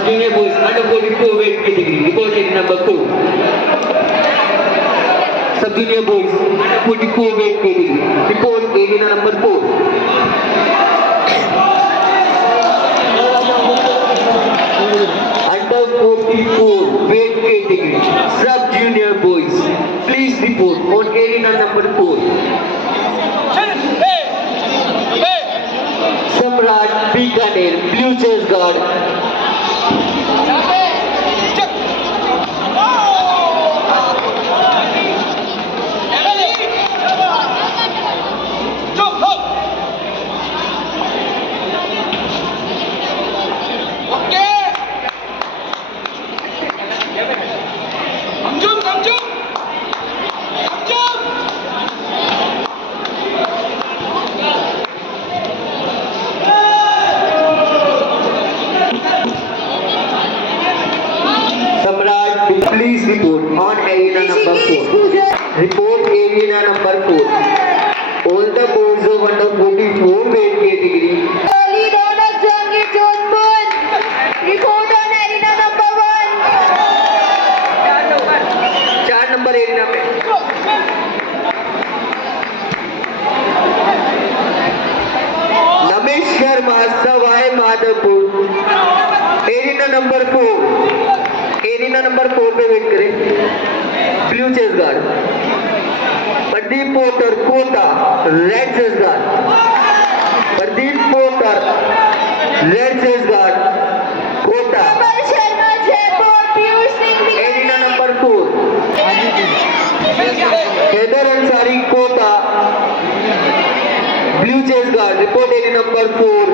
Sub-junior boys under 44 weight category. Report area number 4. Sub-junior boys under 44 weight category. Report area number 4. Under 44 weight category. Sub-junior boys. Please report on area number 4. Samrat Bikaner, blue chest guard. Please report on arena number 4. Report arena number 4. All the boys of under 44 weight category. Lead on of Jangir Jodhpur. Report on arena number 1. 4 number arena में Namesh Sharma Sawai Madhopur arena number 4 पे wait करें blue chess guard Pradeep Potter Kota red chess guard Pradeep Potter red chess guard Kota Kamal Sharma Jaipur. Piyush Singh arena number 4 Haider Ansari Kota blue chess guard report arena number 4